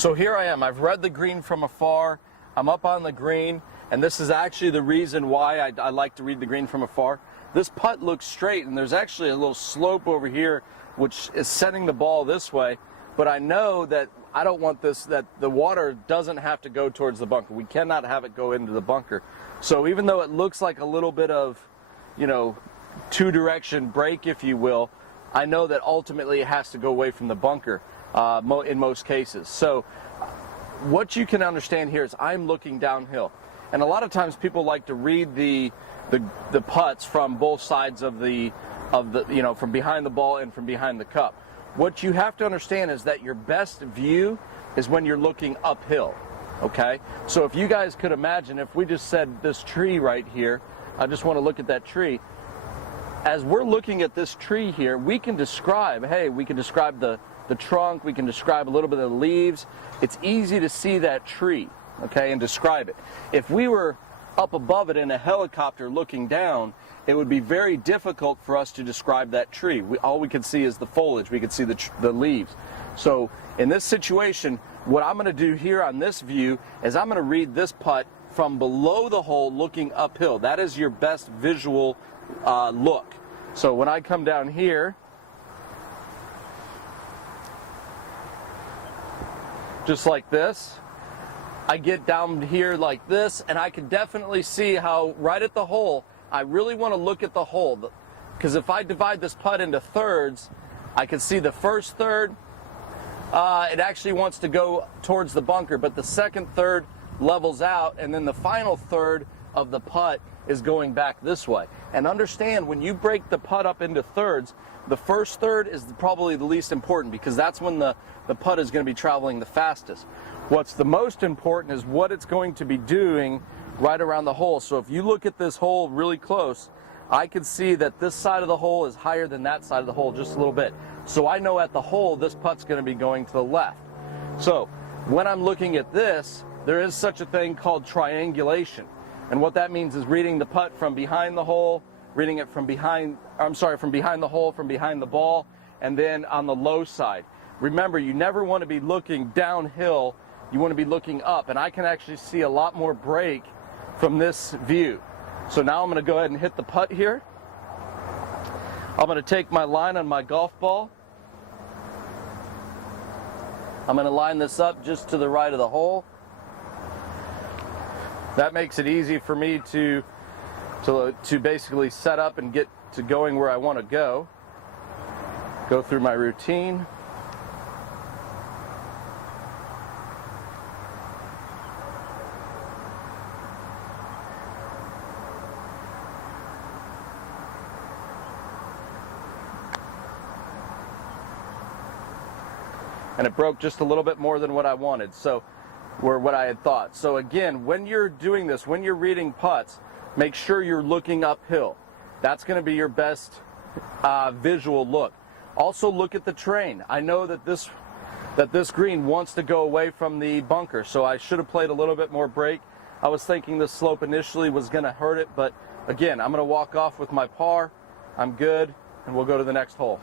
So here I am. I've read the green from afar. I'm up on the green, and this is actually the reason why I like to read the green from afar. This putt looks straight, and there's actually a little slope over here which is setting the ball this way, but I know that I don't want this, that the water doesn't have to go towards the bunker. We cannot have it go into the bunker. So even though it looks like a little bit of, you know, two-direction break, if you will, I know that ultimately it has to go away from the bunker in most cases. So what you can understand here is I'm looking downhill. And a lot of times people like to read the putts from both sides of the you know, from behind the ball and from behind the cup. What you have to understand is that your best view is when you're looking uphill, okay? So if you guys could imagine, if we just said this tree right here, I just want to look at that tree. As we're looking at this tree here, we can describe, hey, we can describe the trunk, we can describe a little bit of the leaves. It's easy to see that tree, okay, and describe it. If we were up above it in a helicopter looking down, it would be very difficult for us to describe that tree. All we could see is the foliage. We could see the leaves. So in this situation, what I'm going to do here on this view is I'm going to read this putt from below the hole looking uphill. That is your best visual look. So when I come down here, just like this, I get down here like this, and I can definitely see how right at the hole, I really want to look at the hole, because if I divide this putt into thirds, I can see the first third, it actually wants to go towards the bunker, but the second third levels out, and then the final third of the putt is going back this way. And understand, when you break the putt up into thirds, the first third is probably the least important, because that's when the putt is going to be traveling the fastest. What's the most important is what it's going to be doing right around the hole. So if you look at this hole really close, I can see that this side of the hole is higher than that side of the hole just a little bit. So I know at the hole this putt's going to be going to the left. So when I'm looking at this, there is such a thing called triangulation. And what that means is reading the putt from behind the hole, reading it from behind, from behind the hole, from behind the ball, and then on the low side. Remember, you never want to be looking downhill, you want to be looking up. And I can actually see a lot more break from this view. So now I'm going to go ahead and hit the putt here. I'm going to take my line on my golf ball. I'm going to line this up just to the right of the hole. That makes it easy for me to basically set up and get to going where I want to go. Go through my routine. And it broke just a little bit more than what I wanted, or what I had thought. So again, when you're doing this, when you're reading putts, make sure you're looking uphill. That's going to be your best visual look. Also look at the terrain. I know that this green wants to go away from the bunker, so I should have played a little bit more break. I was thinking the slope initially was going to hurt it, but again, I'm going to walk off with my par. I'm good, and we'll go to the next hole.